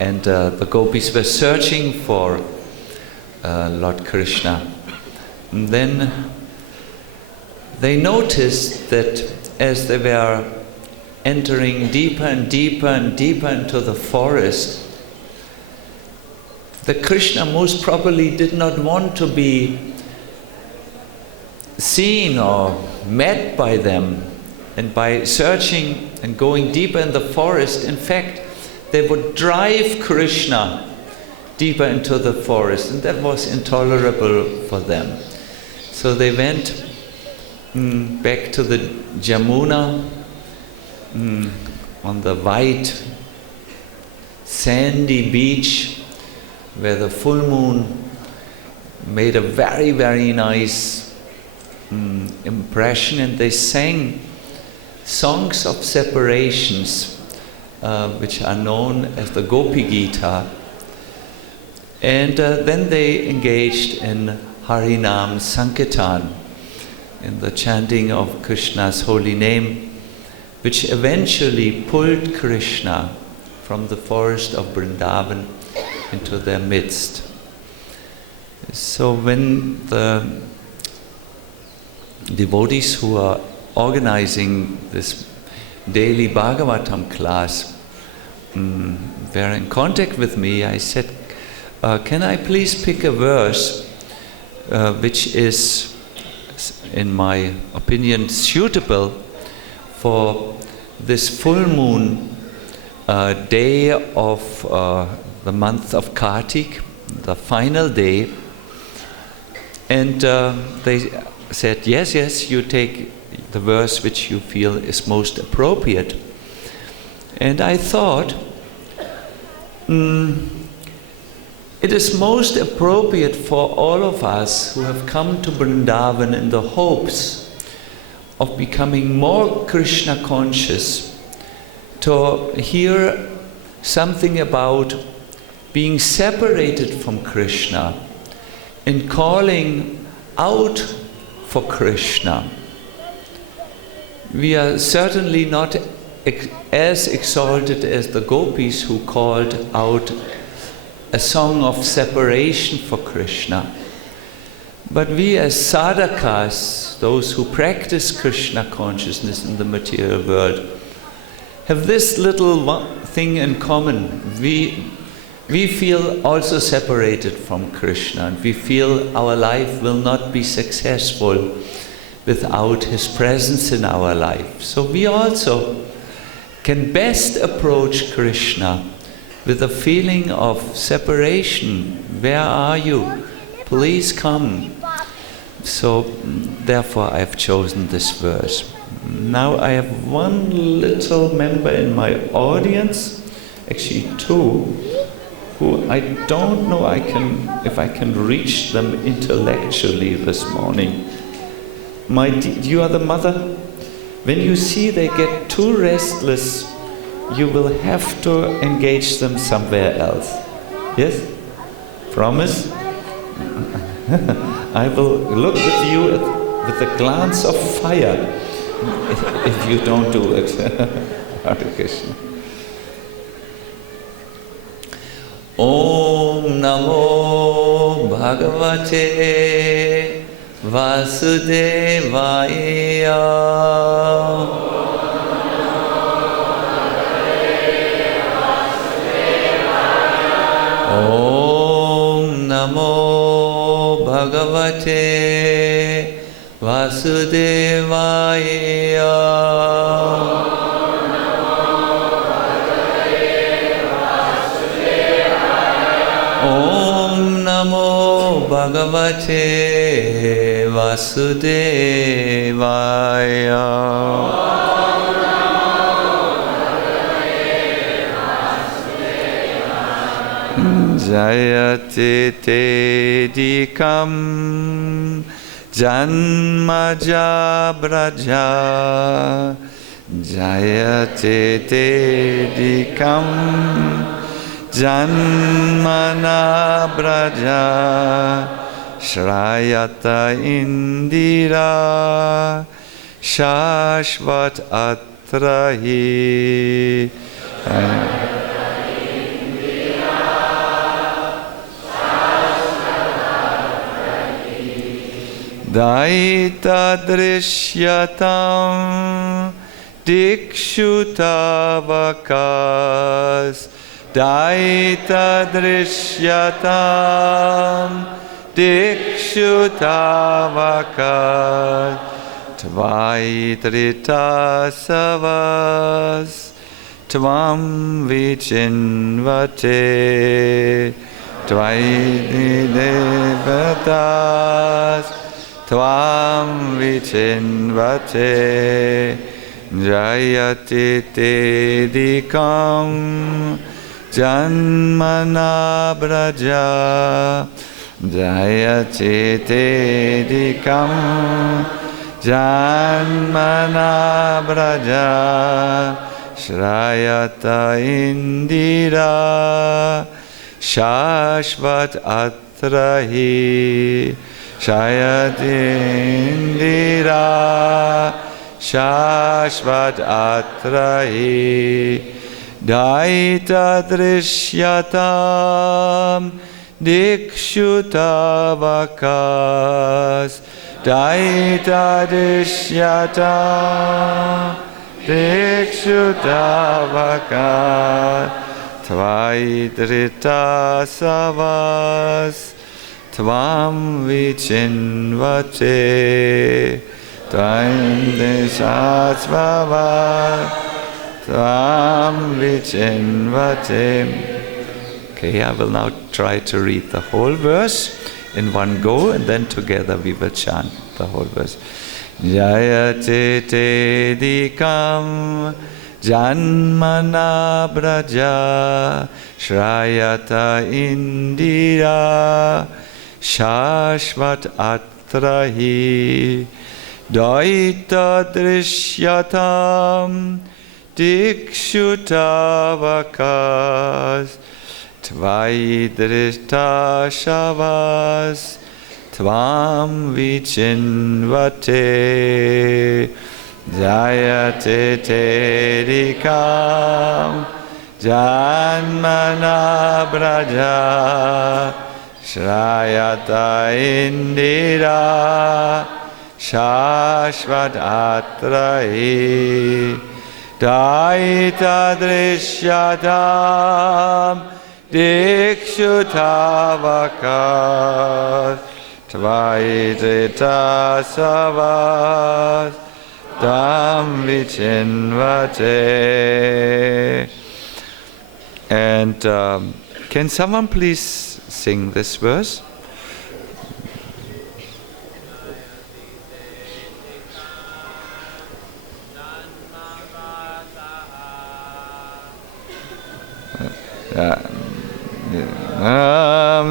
And the gopis were searching for Lord Krishna. And then they noticed that as they were entering deeper and deeper and deeper into the forest, the Krishna most probably did not want to be seen or met by them. And by searching and going deeper in the forest, in fact, they would drive Krishna deeper into the forest, and that was intolerable for them. So they went back to the Jamuna on the white sandy beach where the full moon made a very, very nice impression, and they sang songs of separations, which are known as the Gopi Gita. And then they engaged in Harinam Sankirtan, in the chanting of Krishna's holy name, which eventually pulled Krishna from the forest of Vrindavan into their midst. So when the devotees who are organizing this daily Bhagavatam class were in contact with me, I said, can I please pick a verse which is, in my opinion, suitable for this full moon day of the month of Kartik, the final day. And they said, yes, you take the verse which you feel is most appropriate. And I thought, it is most appropriate for all of us who have come to Vrindavan in the hopes of becoming more Krishna conscious to hear something about being separated from Krishna and calling out for Krishna. We are certainly not as exalted as the gopis who called out a song of separation for Krishna. But we as sadhakas, those who practice Krishna consciousness in the material world, have this little thing in common. We feel also separated from Krishna, and we feel our life will not be successful without His presence in our life. So we also can best approach Krishna with a feeling of separation. Where are you? Please come. So therefore I've chosen this verse. Now I have one little member in my audience, actually two, who I don't know if I can reach them intellectually this morning. You are the mother. When you see they get too restless, you will have to engage them somewhere else. Yes? Promise? I will look at you with a glance of fire if you don't do it. Hare Krishna. Om Namo Bhagavate Vasudevaya. Om Namo Bhagavate Vasudevaya. Om Namo Bhagavate Vasudevaya. Jayate te dikam janmaja braja. Jayate te dikam janmana braja. Shrayata indira shashvat atrahi. Daita Drishyatam Dikshu Tavakas Daita Drishyatam Dikshu Tavakas Tvaitrita Savas Tvam Vichinvate Tvaiti Devatas Tvam Vichinvate Jayati Tedikam Janmana Braja Jayati Tedikam Janmana Braja Shrayata Indira Shashvat Atrahi Shayati Indira Shashvat Atrahi Daita Drishyatam Dikshu Tavakas Daita Drishyatam Dikshu Tavakas Tvaidrita Savas Tvam Vichinvate Tvaindesasvavas Tvam Vichinvate. Okay, I will now try to read the whole verse in one go, and then together we will chant the whole verse. Jayate Tedikam Janmana Braja Shrayata Indira Shashvat Atrahi Daita Drishyatam Dikshu Tavakas Tvaidrita Shavas Tvam Vichinvate Jayate Tedikam Janmana Braja Shrayata Indira Shashvat Atrahi Daita Drishyatam Dikshu Tavakas Tvaidrita Savas Tam Vichinvate. And can someone please sing this verse?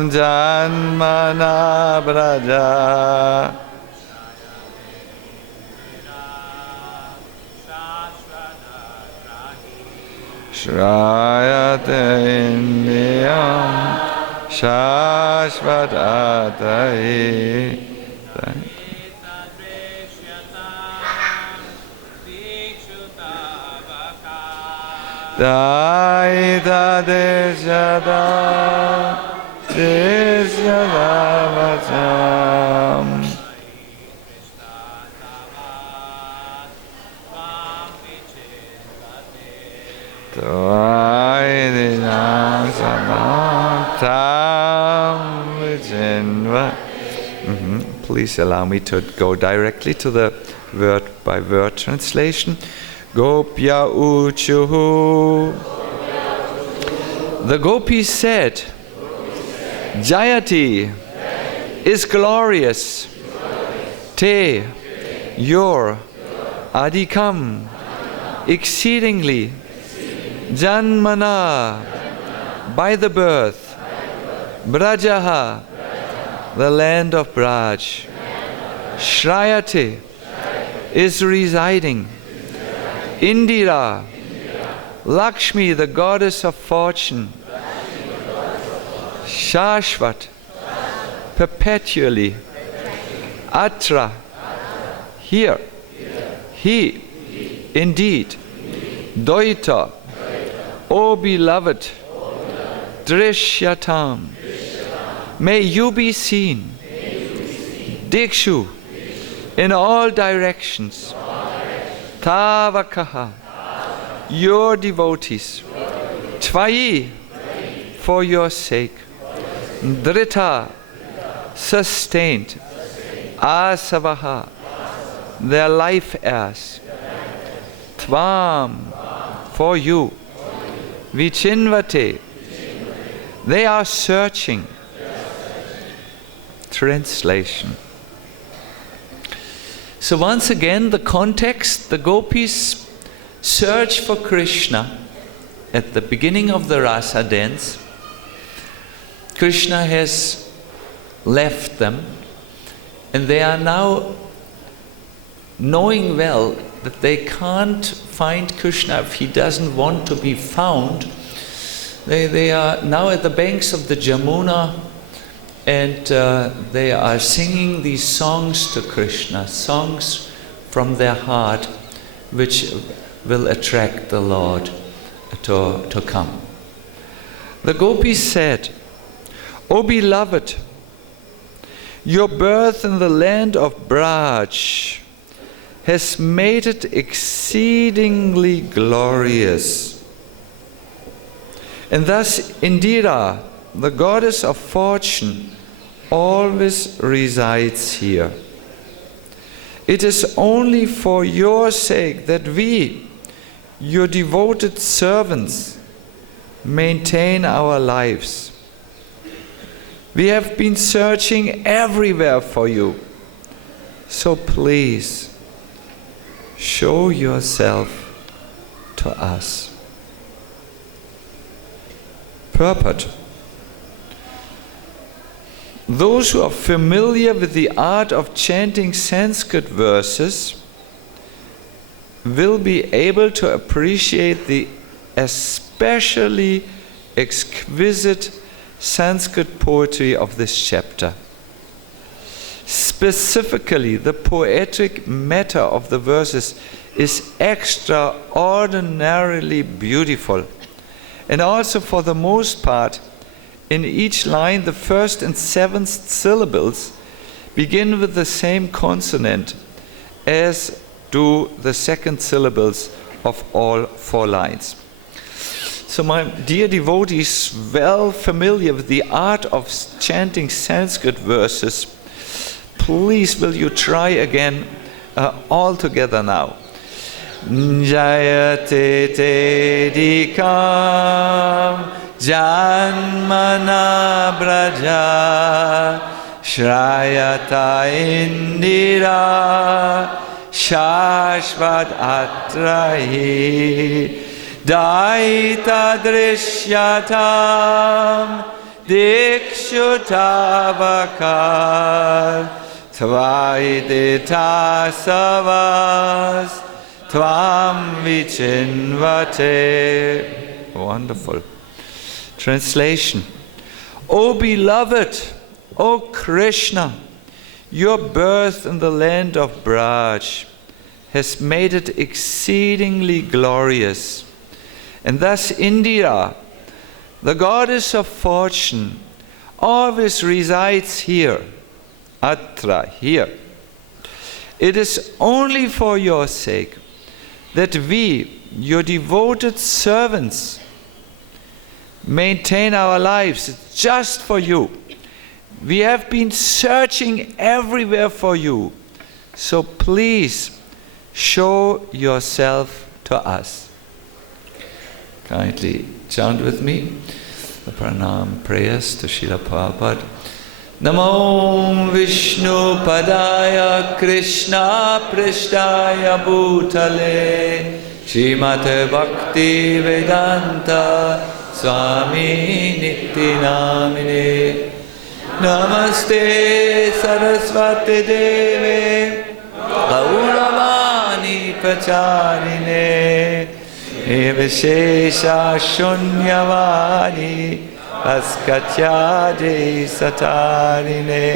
Janmana Braja Shrayate Indiyam Shashvat Atrahi Daita Drishyatam Dikshu Tavakas Please allow me to go directly to the word by word translation. Gopya Uchuhu. The gopis said, Jayati is glorious. Te, your, Adikam, exceedingly. Janmana, by the birth. Brajaha, the land of Braj. Shrayate is residing. Indira, Lakshmi, the goddess of fortune. Shashvat, perpetually. Atra, here. He, indeed. Doita, O beloved. Drishyatam, may you be seen. Dikshu, in all directions. Tavakaha, your devotees. Tvayi, for your sake. Drita, sustained. Asavaha, their life heirs. Tvam, for you. Vichinvate, they are searching. Translation. So once again, the context, the gopis search for Krishna at the beginning of the rasa dance. Krishna has left them, and they are now knowing well that they can't find Krishna if he doesn't want to be found. They are now at the banks of the Jamuna, and they are singing these songs to Krishna, songs from their heart, which will attract the Lord to come. The gopis said, "O beloved, your birth in the land of Braj has made it exceedingly glorious. And thus Indira, the goddess of fortune, always resides here. It is only for your sake that we, your devoted servants, maintain our lives. We have been searching everywhere for you, so please show yourself to us." Purport. Those who are familiar with the art of chanting Sanskrit verses will be able to appreciate the especially exquisite Sanskrit poetry of this chapter. Specifically, the poetic matter of the verses is extraordinarily beautiful. And also, for the most part, in each line, the first and seventh syllables begin with the same consonant as do the second syllables of all 4 lines. So my dear devotees, well familiar with the art of chanting Sanskrit verses, please will you try again all together now. Jayate te dikam janmana braja shrayata indira shashvat atrahi daita drishyatam dikshutavakar tvaidita savas tvam vichinvate. Wonderful. Translation. O beloved, O Krishna, your birth in the land of Braj has made it exceedingly glorious. And thus Indira, the goddess of fortune, always resides here, atra, here. It is only for your sake that we, your devoted servants, maintain our lives. It's just for you. We have been searching everywhere for you. So please show yourself to us. Kindly chant with me the pranam prayers to Srila Prabhupada. Namo Vishnu Padaya Krishna Prishtaya Bhutale Srimate Bhakti Vedanta Swami Nityanamine. Namaste Saraswati Deve Gauravani Pacharine Vishesha Shunyavani Askatyade Satarine.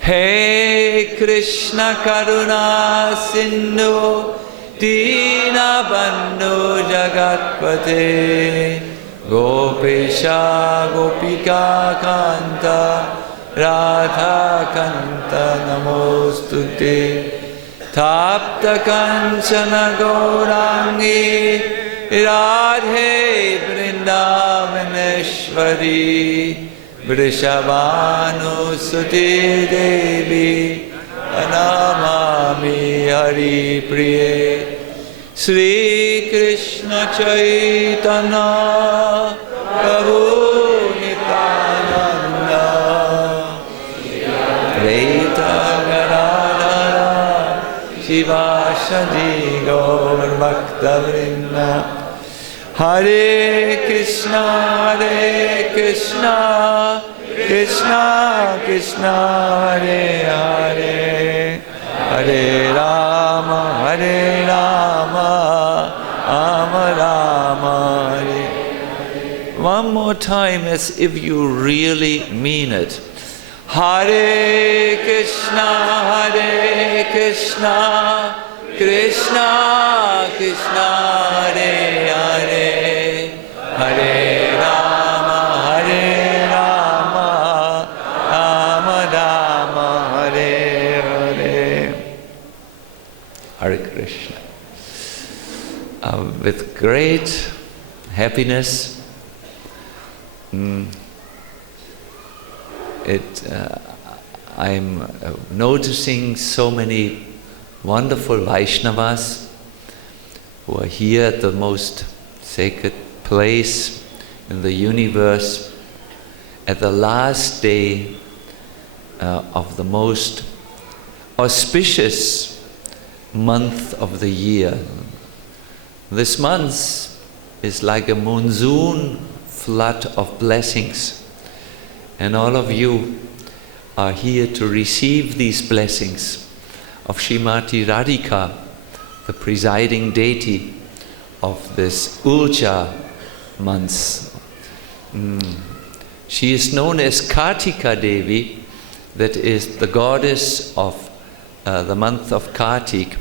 Hey Krishna Karuna Sindhu Dina Bandhu Jagatpate Gopesha Gopika Kanta Radha Kanta Namostute Tapta Kanchana Gaurangi Radhe Vrindavaneshwari Vrishabhanu Suti Devi Anamami Hari Priye Sri Krishna Chaitanya Prabhu Nityananda Advaita Gadadhara Shivasadi Gaur Bhakta Vrinda Hare Krishna Krishna Krishna Hare Hare Hare Rama Rama Rama Hare. One more time, as if you really mean it. Hare Krishna Krishna Krishna Hare Hare Hare Rama Rama Rama Hare Hare. Hare Krishna. With great happiness, I'm noticing so many wonderful Vaishnavas who are here at the most sacred place in the universe at the last day of the most auspicious month of the year. This month is like a monsoon flood of blessings, and all of you are here to receive these blessings of Srimati Radhika, the presiding deity of this Ulja month. She is known as Kartika Devi, that is the goddess of the month of Kartik,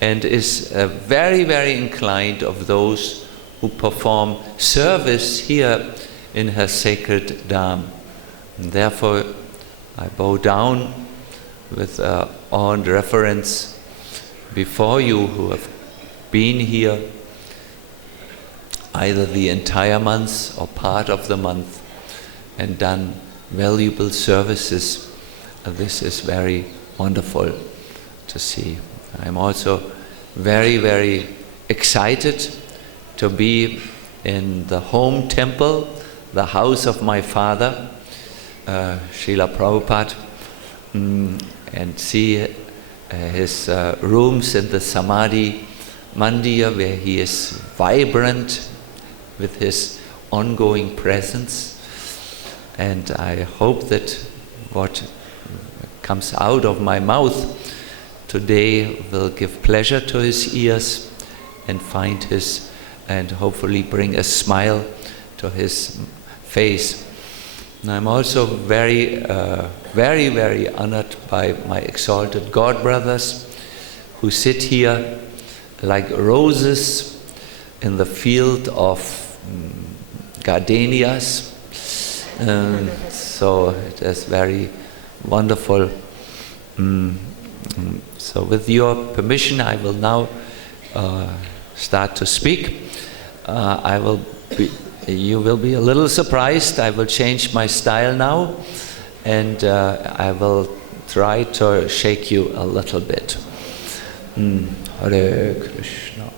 and is very, very inclined of those who perform service here in her sacred dham. And therefore, I bow down with awe and reverence before you who have been here either the entire month or part of the month and done valuable services. This is very wonderful to see. I'm also very, very excited to be in the home temple, the house of my father, Srila Prabhupada, and see his rooms in the Samadhi Mandir, where he is vibrant with his ongoing presence. And I hope that what comes out of my mouth today will give pleasure to his ears and find his, and hopefully bring a smile to his face. And I'm also very, very honored by my exalted God brothers who sit here like roses in the field of gardenias. So it is very wonderful. So with your permission, I will now start to speak. You will be a little surprised. I will change my style now, and I will try to shake you a little bit. Hare Krishna.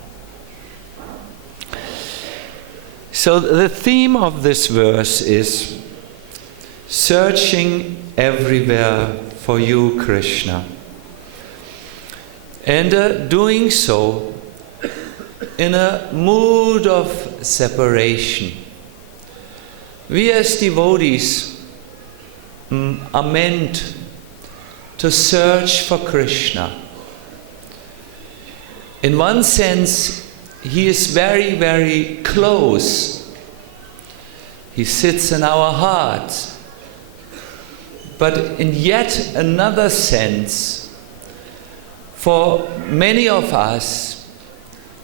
So the theme of this verse is searching everywhere for you, Krishna, and doing so in a mood of separation. We as devotees are meant to search for Krishna. In one sense, he is very, very close. He sits in our hearts. But in yet another sense, for many of us,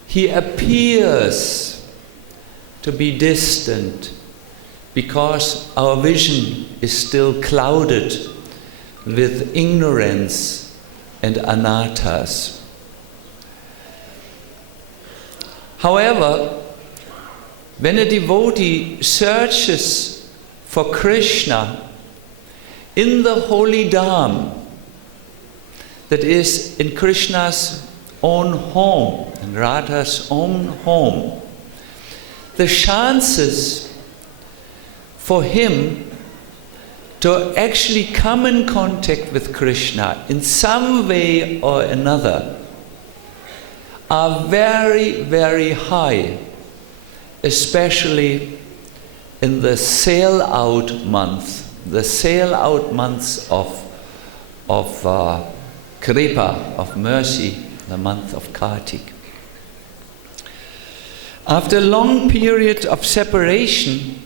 he appears to be distant, because our vision is still clouded with ignorance and anarthas. However, when a devotee searches for Krishna in the holy Dham, that is in Krishna's own home, in Radha's own home, the chances for him to actually come in contact with Krishna in some way or another are very, very high, especially in the sail-out month, the sail-out months of Kripa, of mercy, the month of Kartik. After a long period of separation,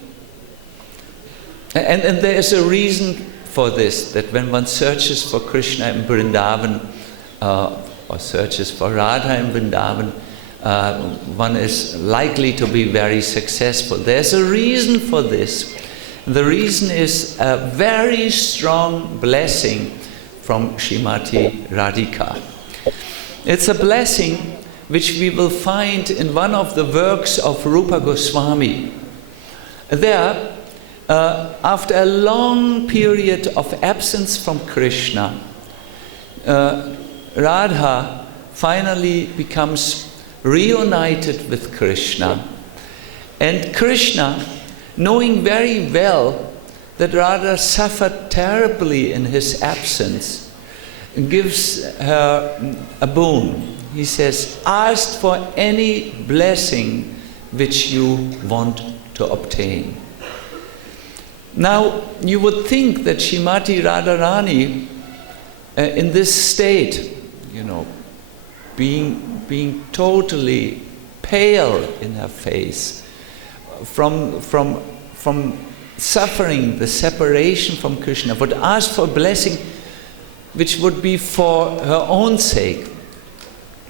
and there is a reason for this, that when one searches for Krishna in Vrindavan, or searches for Radha in Vrindavan, one is likely to be very successful. There's a reason for this. The reason is a very strong blessing from Srimati Radhika. It's a blessing which we will find in one of the works of Rupa Goswami. There, after a long period of absence from Krishna, Radha finally becomes reunited with Krishna. And Krishna, knowing very well that Radha suffered terribly in his absence, gives her a boon. He says, ask for any blessing which you want to obtain. Now, you would think that Srimati Radharani, in this state, being totally pale in her face, from suffering the separation from Krishna, would ask for a blessing which would be for her own sake.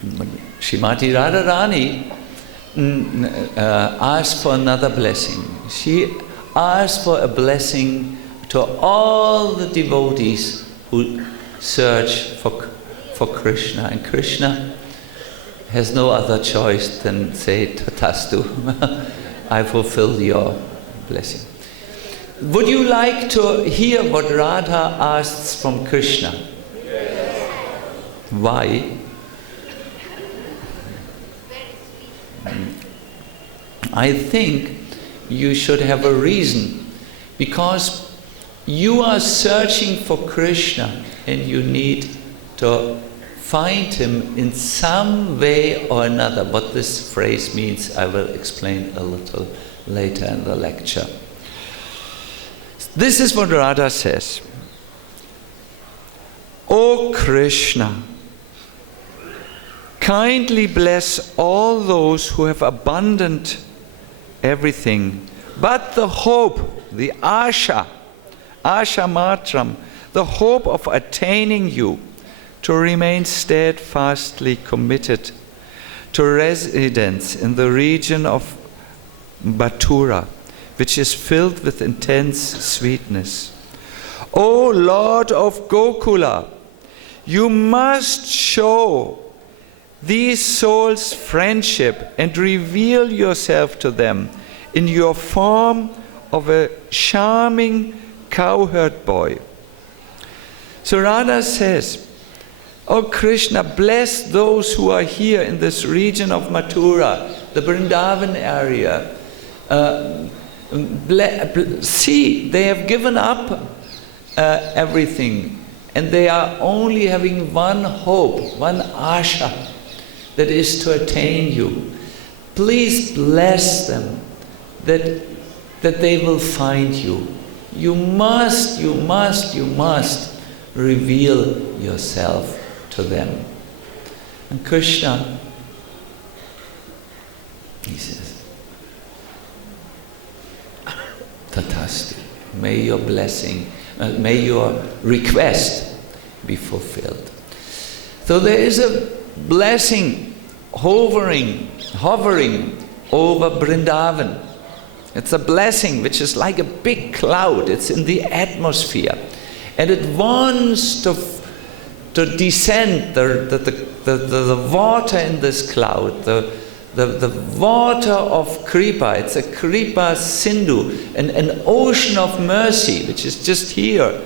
But Srimati Radharani asked for another blessing. She asked for a blessing to all the devotees who search for Krishna. And Krishna has no other choice than say, Tatastu, I fulfill your blessing. Would you like to hear what Radha asks from Krishna? Yes. Why? I think you should have a reason, because you are searching for Krishna and you need to find him in some way or another. What this phrase means, I will explain a little later in the lecture. This is what Radha says. O Krishna, kindly bless all those who have abundant everything, but the hope, the asha matram, the hope of attaining you, to remain steadfastly committed to residence in the region of Mathura, which is filled with intense sweetness. O Lord of Gokula, you must show these souls friendship and reveal yourself to them in your form of a charming cowherd boy. So Radha says, O Krishna, bless those who are here in this region of Mathura, the Vrindavan area. See, they have given up everything, and they are only having one hope, one asha, that is to attain you. Please bless them, that they will find you. You must reveal yourself to them. And Krishna, he says, Tatasti, may your blessing, may your request be fulfilled. So there is a blessing hovering over Vrindavan. It's a blessing which is like a big cloud. It's in the atmosphere. And it wants to descend, the water in this cloud, the water of Kripa. It's a Kripa Sindhu, an ocean of mercy, which is just here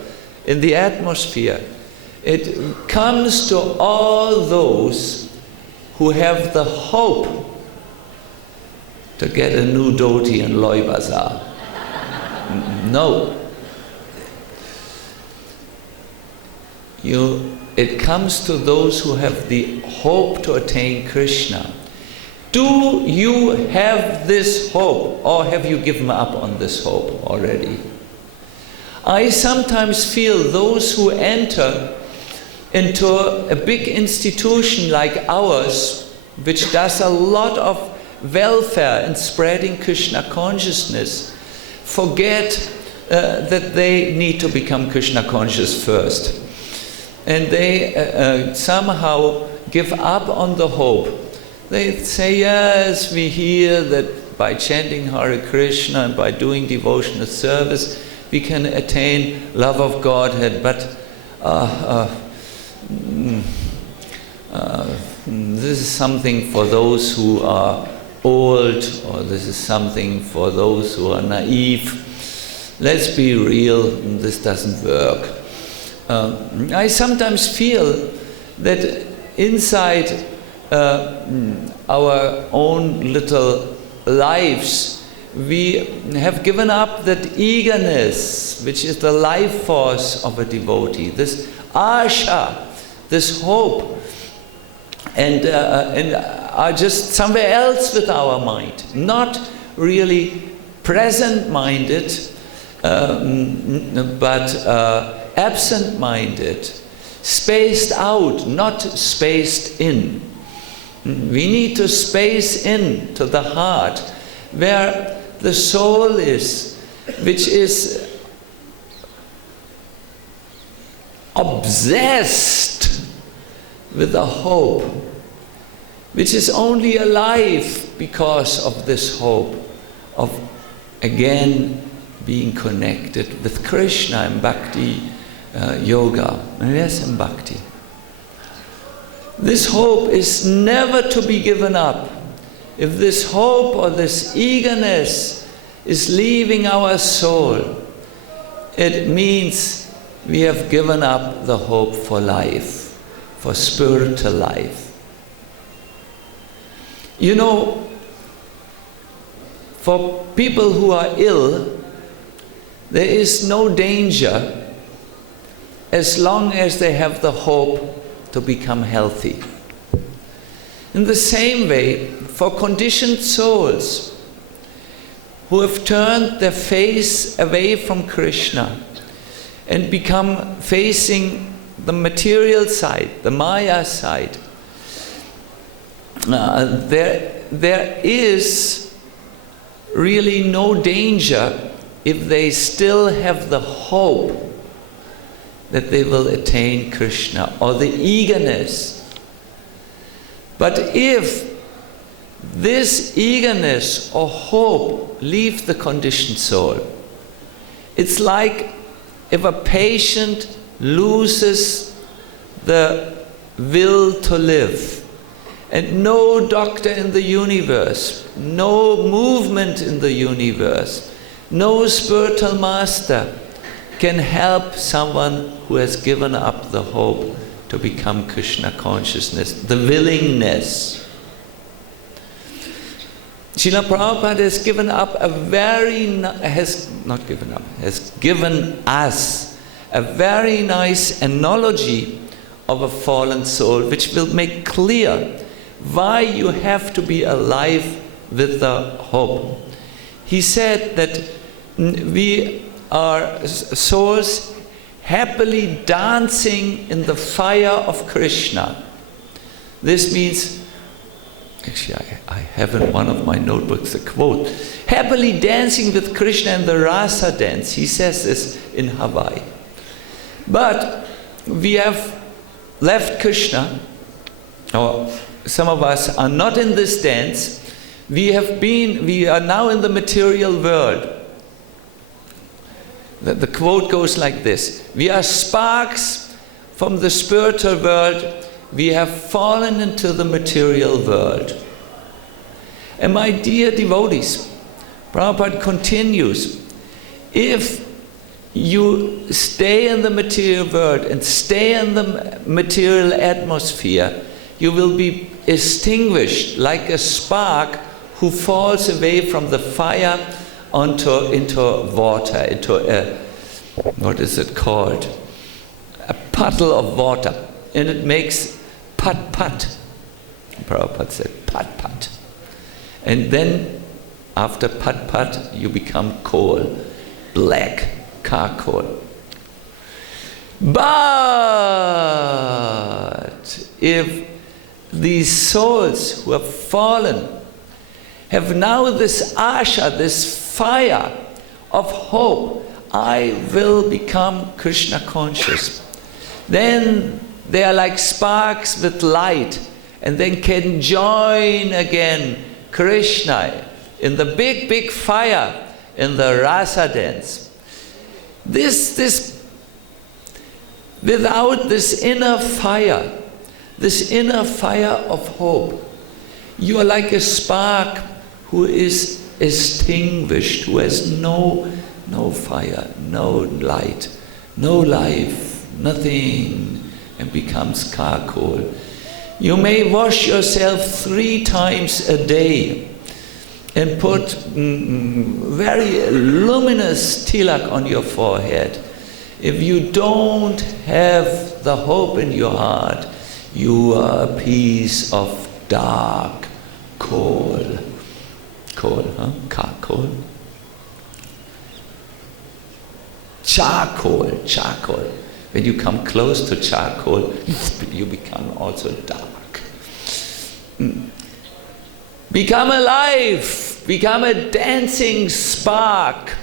in the atmosphere. It comes to all those who have the hope to get a new dhoti in Loy Bazaar. No. It comes to those who have the hope to attain Krishna. Do you have this hope, or have you given up on this hope already? I sometimes feel those who enter into a big institution like ours, which does a lot of welfare in spreading Krishna consciousness, forget that they need to become Krishna conscious first. And they somehow give up on the hope. They say, yes, we hear that by chanting Hare Krishna and by doing devotional service, we can attain love of Godhead, but this is something for those who are old, or this is something for those who are naive. Let's be real, this doesn't work. I sometimes feel that inside our own little lives, we have given up that eagerness, which is the life force of a devotee, this asha, this hope, and are just somewhere else with our mind, not really present-minded, but absent-minded, spaced out, not spaced in. We need to space in to the heart, where the soul is, which is obsessed with a hope, which is only alive because of this hope of again being connected with Krishna and Bhakti Yoga. Yes, and Bhakti. This hope is never to be given up. If this hope or this eagerness is leaving our soul, it means we have given up the hope for life, for spiritual life. You know, for people who are ill, there is no danger as long as they have the hope to become healthy. In the same way, for conditioned souls who have turned their face away from Krishna and become facing the material side, the Maya side, there is really no danger if they still have the hope that they will attain Krishna, or the eagerness. But if this eagerness or hope leaves the conditioned soul, it's like if a patient loses the will to live, and no doctor in the universe, no movement in the universe, no spiritual master can help someone who has given up the hope to become Krishna consciousness, the willingness. Srila Prabhupada has given given us a very nice analogy of a fallen soul, which will make clear why you have to be alive with the hope. He said that we are souls happily dancing in the fire of Krishna. This means, actually I have in one of my notebooks a quote, happily dancing with Krishna in the rasa dance. He says this in Hawaii. But we have left Krishna, or some of us are not in this dance We are now in the material world. The quote goes like this: we are sparks from the spiritual world. We have fallen into the material world. And my dear devotees, Prabhupada continues, if you stay in the material world and stay in the material atmosphere, you will be extinguished like a spark who falls away from the fire into water, into a, what is it called? A puddle of water. And it makes pat-pat. Prabhupada said pat-pat. And then after pat-pat, you become coal, black charcoal. But if these souls who have fallen have now this asha, this fire of hope, I will become Krishna conscious, then they are like sparks with light, and then can join again Krishna in the big, big fire, in the rasa dance. Without this inner fire of hope, you are like a spark who is extinguished, who has no fire, no light, no life, nothing, and becomes charcoal. You may wash yourself 3 times a day and put very luminous tilak on your forehead. If you don't have the hope in your heart, you are a piece of dark coal. Coal, huh? Charcoal. Charcoal. When you come close to charcoal, you become also dark. Become alive. Become a dancing spark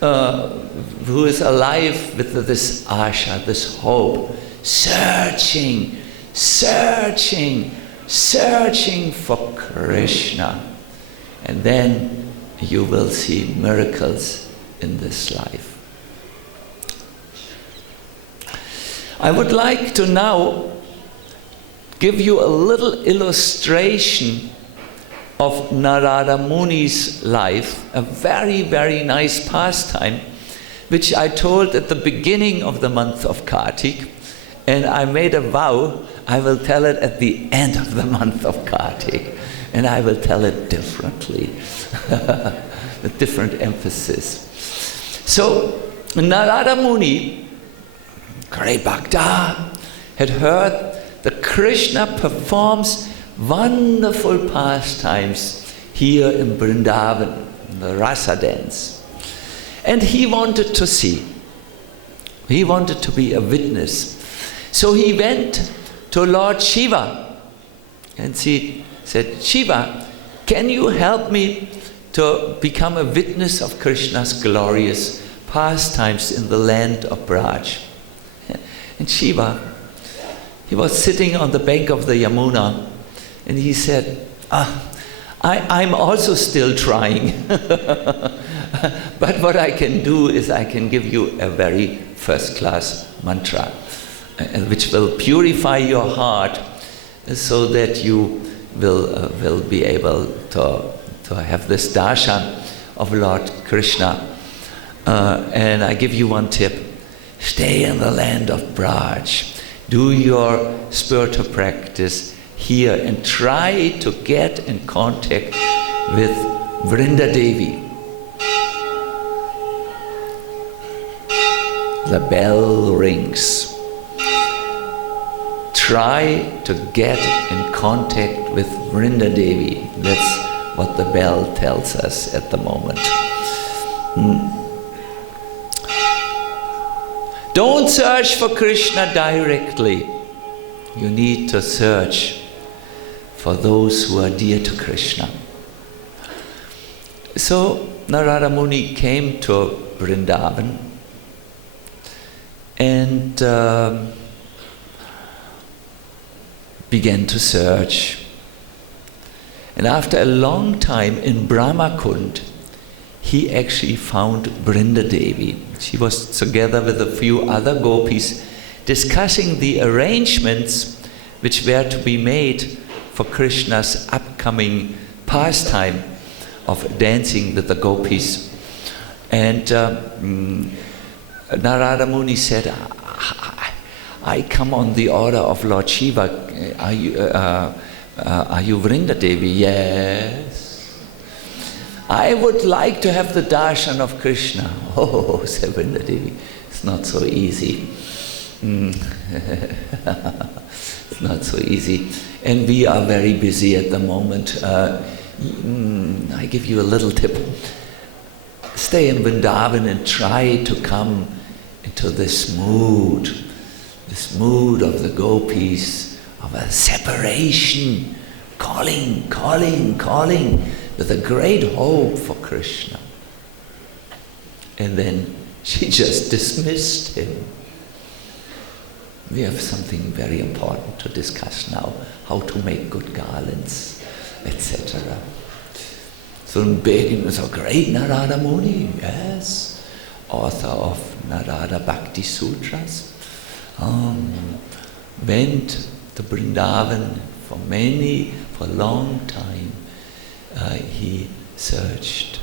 who is alive with this asha, this hope, searching for Krishna. And then you will see miracles in this life. I would like to now give you a little illustration of Narada Muni's life, a very, very nice pastime, which I told at the beginning of the month of Kartik, and I made a vow, I will tell it at the end of the month of Kartik, and I will tell it differently, with different emphasis. So, Narada Muni, great Bhakta, had heard that Krishna performs wonderful pastimes here in Vrindavan, in the rasa dance. And he wanted to see. He wanted to be a witness. So he went to Lord Shiva and he said, Shiva, can you help me to become a witness of Krishna's glorious pastimes in the land of Braj? And Shiva, he was sitting on the bank of the Yamuna, and he said, I'm also still trying. But what I can do is I can give you a very first-class mantra, which will purify your heart so that you will be able to have this darshan of Lord Krishna. And I give you one tip. Stay in the land of Braj. Do your spiritual practice here and try to get in contact with Vrindadevi. The bell rings. Try to get in contact with Vrindadevi. That's what the bell tells us at the moment. Don't search for Krishna directly. You need to search for those who are dear to Krishna. So Narada Muni came to Vrindavan and began to search. And after a long time in Brahmakund, he actually found Vrindadevi. She was together with a few other gopis discussing the arrangements which were to be made for Krishna's upcoming pastime of dancing with the gopis. And Narada Muni said, I come on the order of Lord Shiva. Are you Vrindadevi? Yes. I would like to have the darshan of Krishna. Oh, said Vrindadevi, it's not so easy. It's not so easy. And we are very busy at the moment. I give you a little tip. Stay in Vrindavan and try to come into this mood of the gopis, of a separation, calling, with a great hope for Krishna. And then she just dismissed him. We have something very important to discuss now, how to make good garlands, etc. So begging was a great Narada Muni, yes, author of Narada Bhakti Sutras, went to Vrindavan for a long time. He searched,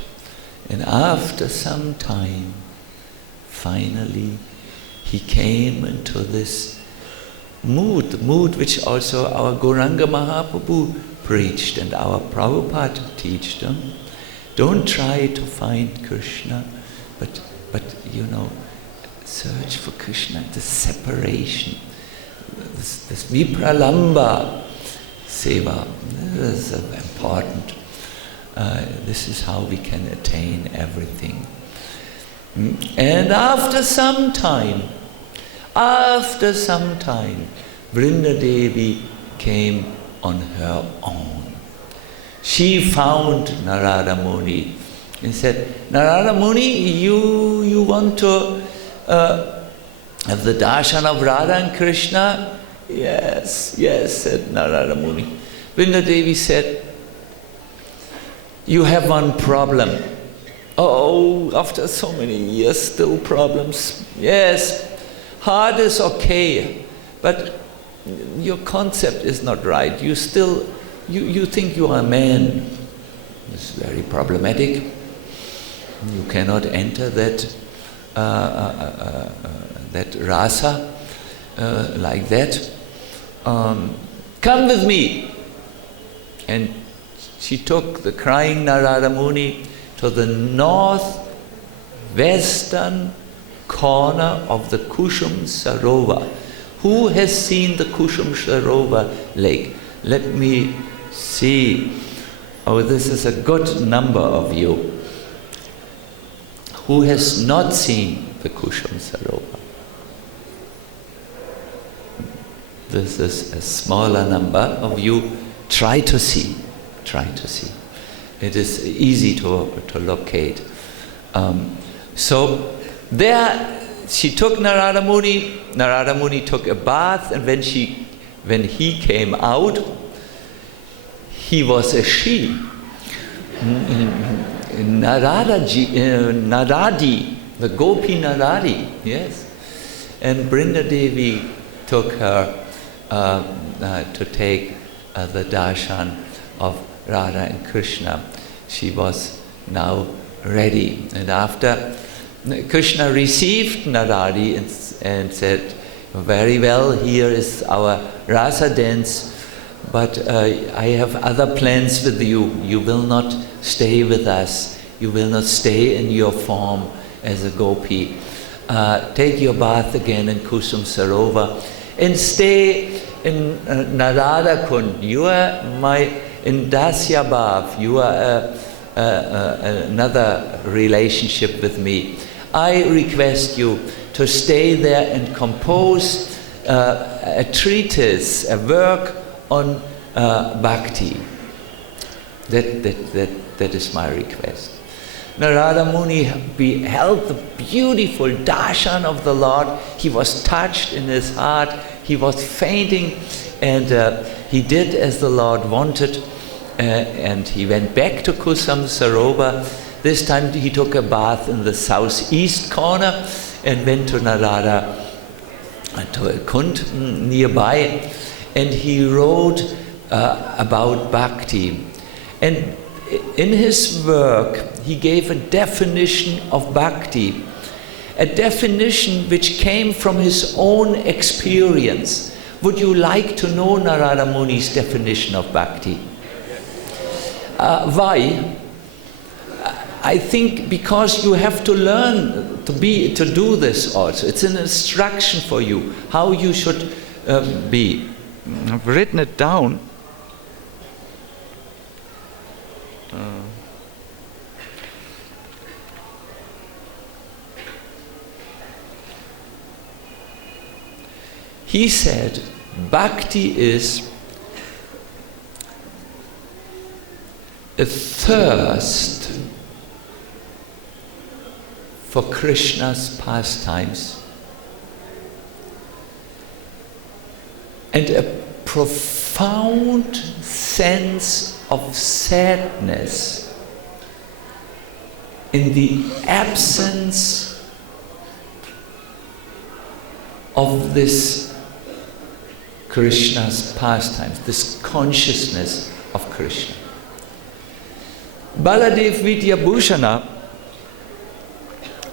and after some time, finally, he came into this mood which also our Gauranga Mahaprabhu preached and our Prabhupada teach them. Don't try to find Krishna, but search for Krishna, the separation, this vipralamba seva. This is important. This is how we can attain everything. And after some time, Vrindadevi came on her own. She found Narada Muni and said, Narada Muni, you want to have the darshan of Radha and Krishna? Yes, said Narada Muni. Vrindadevi said, you have one problem. Oh, after so many years, still problems. Yes, heart is okay, but your concept is not right. You think you are a man. It's very problematic. You cannot enter that rasa like that. Come with me. And she took the crying Narada Muni to the northwestern corner of the Kushum Sarovar. Who has seen the Kushum Sarovar lake? Let me see. Oh, this is a good number of you. Who has not seen the Kushum Sarovar? This is a smaller number of you. Try to see. It is easy to locate. So there she took Narada Muni. Narada Muni took a bath, and when he came out, he was a she. Naradi, the Gopi Naradi, yes. And Vrindadevi took her to take the darshan of Radha and Krishna. She was now ready. And after Krishna received Naradi and said, very well, here is our rasa dance, but I have other plans with you. You will not stay with us. You will not stay in your form as a gopi. Take your bath again in Kusum Sarovar and stay in Narada Kund. You are in Dasya Bhav. You are another relationship with me. I request you to stay there and compose a treatise, a work on bhakti. That is my request. Narada Muni beheld the beautiful darshan of the Lord. He was touched in his heart. He was fainting, and he did as the Lord wanted. and he went back to Kusam Sarovar. This time he took a bath in the southeast corner and went to Narada, to a Kund nearby, and he wrote about bhakti. And in his work, he gave a definition of bhakti, a definition which came from his own experience. Would you like to know Narada Muni's definition of bhakti? Why? I think because you have to learn to do this also. It's an instruction for you, how you should be. I've written it down. He said, bhakti is a thirst for Krishna's pastimes and a profound sense of sadness in the absence of this Krishna's pastimes, this consciousness of Krishna. Baladev Vidyabhushana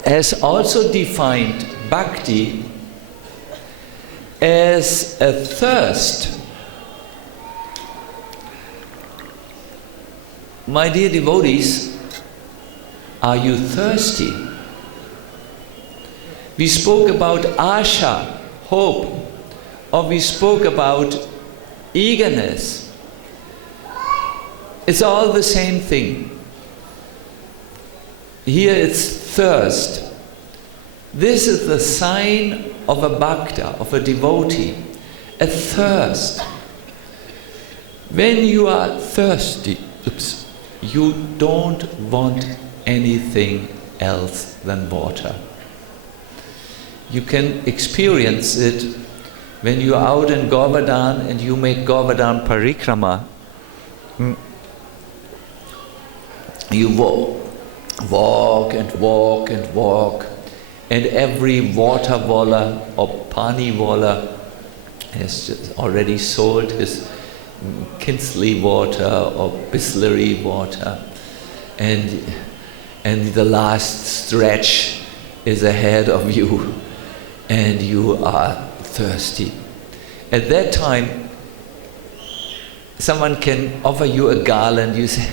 has also defined bhakti as a thirst. My dear devotees, are you thirsty? We spoke about asha, hope, or we spoke about eagerness. It's all the same thing. Here it's thirst. This is the sign of a bhakta, of a devotee, a thirst. When you are thirsty, you don't want anything else than water. You can experience it when you are out in Govardhan and you make Govardhan Parikrama. You walk and walk and walk, and every water walla or pani walla has already sold his Kinsley water or Bisleri water, and the last stretch is ahead of you, and you are thirsty. At that time, someone can offer you a garland. You say,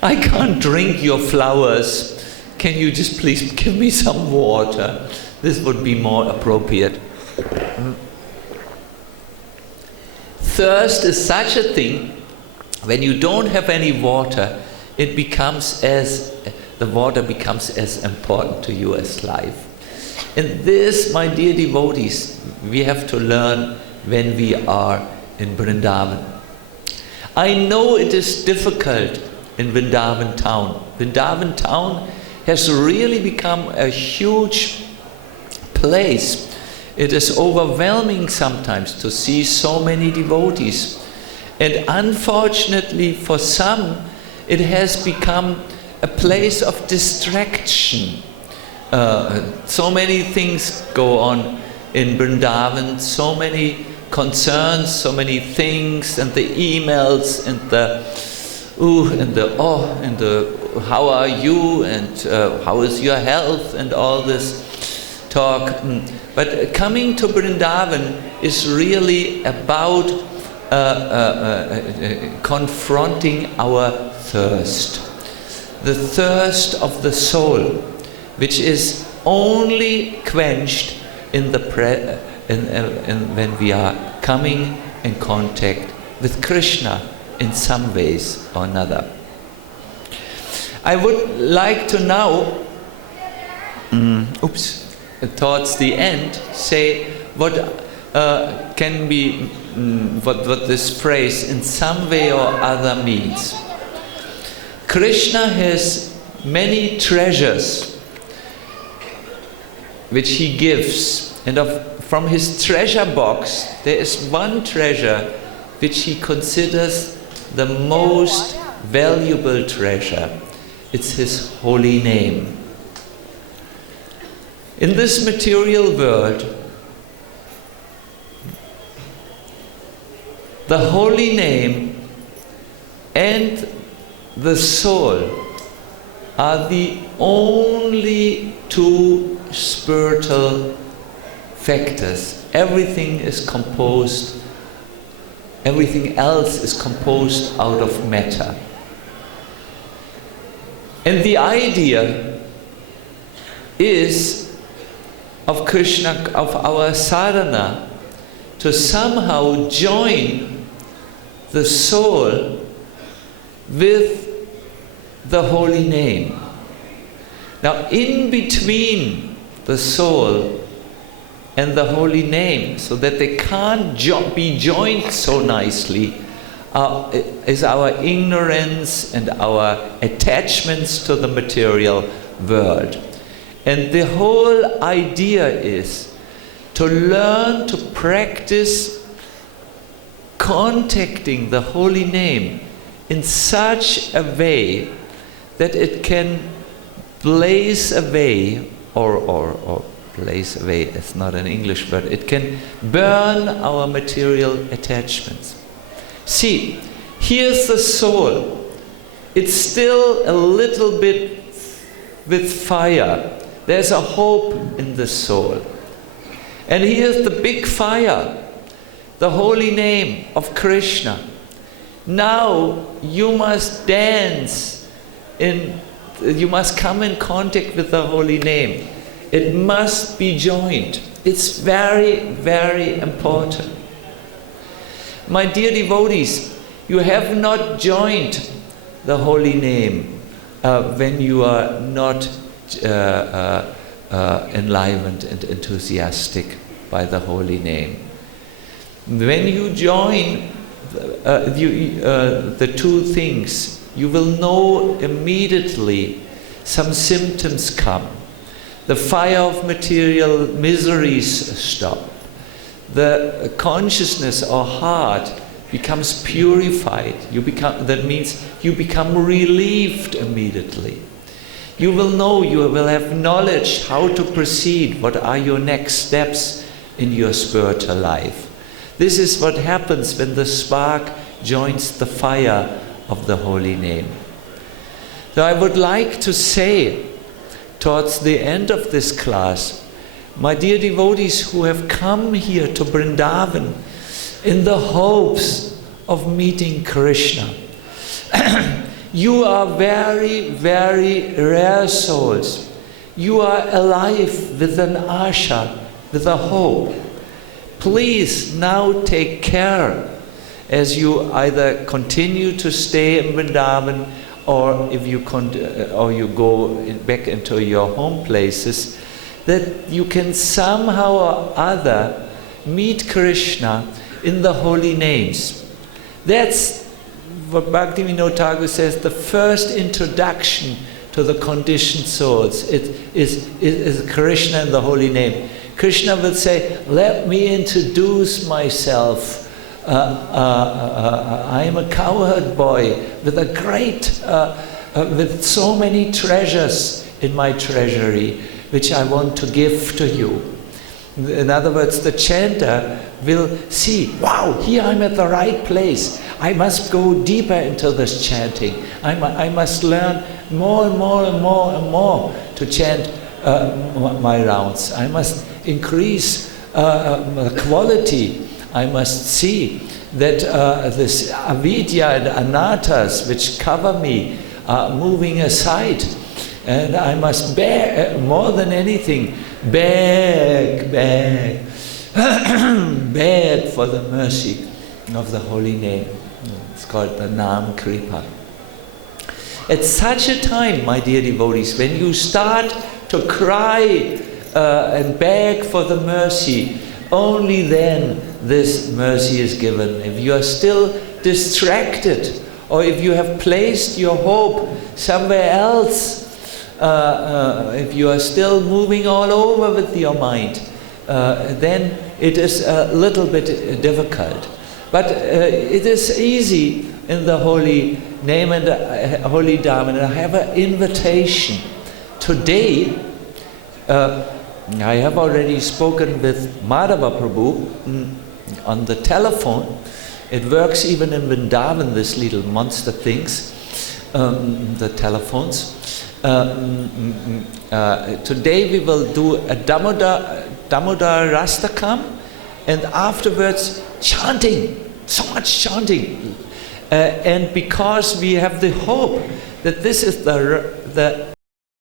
I can't drink your flowers. Can you just please give me some water? This would be more appropriate. Thirst is such a thing, when you don't have any water, the water becomes as important to you as life. And this, my dear devotees, we have to learn when we are in Vrindavan. I know it is difficult in Vrindavan town. Vrindavan town has really become a huge place. It is overwhelming sometimes to see so many devotees. And unfortunately for some, it has become a place of distraction. So many things go on in Vrindavan, so many concerns, so many things, and the emails, and the how are you, and how is your health, and all this talk. But coming to Vrindavan is really about confronting our thirst. The thirst of the soul, which is only quenched in when we are coming in contact with Krishna in some ways or another. I would like to now, towards the end, say what can be, what this phrase in some way or other means. Krishna has many treasures which he gives, and from his treasure box there is one treasure which he considers the most valuable treasure. It's his holy name. In this material world, the holy name and the soul are the only two spiritual factors. Everything is composed, everything else is composed out of matter. And the idea is of Krishna, of our sadhana, to somehow join the soul with the holy name. Now, in between the soul and the holy name, so that they can't be joined so nicely, is our ignorance and our attachments to the material world. And the whole idea is to learn to practice contacting the holy name in such a way that it can blaze away, or blaze away, it's not an English word, it can burn our material attachments. See, here's the soul. It's still a little bit with fire. There's a hope in the soul. And here's the big fire, the holy name of Krishna. Now you must dance you must come in contact with the holy name. It must be joined. It's very, very important. My dear devotees, you have not joined the holy name when you are not enlivened and enthusiastic by the holy name. When you join the two things, you will know immediately some symptoms come. The fire of material miseries stop. The consciousness or heart becomes purified. That means you become relieved immediately. You will know, you will have knowledge how to proceed, what are your next steps in your spiritual life. This is what happens when the spark joins the fire of the holy name. So I would like to say, towards the end of this class, my dear devotees who have come here to Vrindavan in the hopes of meeting Krishna, you are very, very rare souls. You are alive with an asha, with a hope. Please now take care as you either continue to stay in Vrindavan, or if you go back into your home places, that you can somehow or other meet Krishna in the holy names. That's what Bhaktivinoda Thakur says, the first introduction to the conditioned souls. It is Krishna in the holy name. Krishna will say, let me introduce myself. I am a cowherd boy with with so many treasures in my treasury, which I want to give to you. In other words, the chanter will see, wow, here I'm at the right place. I must go deeper into this chanting. I must learn more and more and more and more to chant my rounds. I must increase the quality. I must see that this avidya and anatas which cover me are moving aside. And I must beg, more than anything, beg for the mercy of the holy name. It's called the Nam Kripa. At such a time, my dear devotees, when you start to cry and beg for the mercy, only then this mercy is given. If you are still distracted, or if you have placed your hope somewhere else, if you are still moving all over with your mind, then it is a little bit difficult. But it is easy in the holy name and holy Dharma. And I have an invitation. Today, I have already spoken with Madhava Prabhu on the telephone. It works even in Vrindavan, this little monster things, the telephones. Today we will do a Damodar Rastakam, and afterwards chanting, so much chanting. And because we have the hope that this is the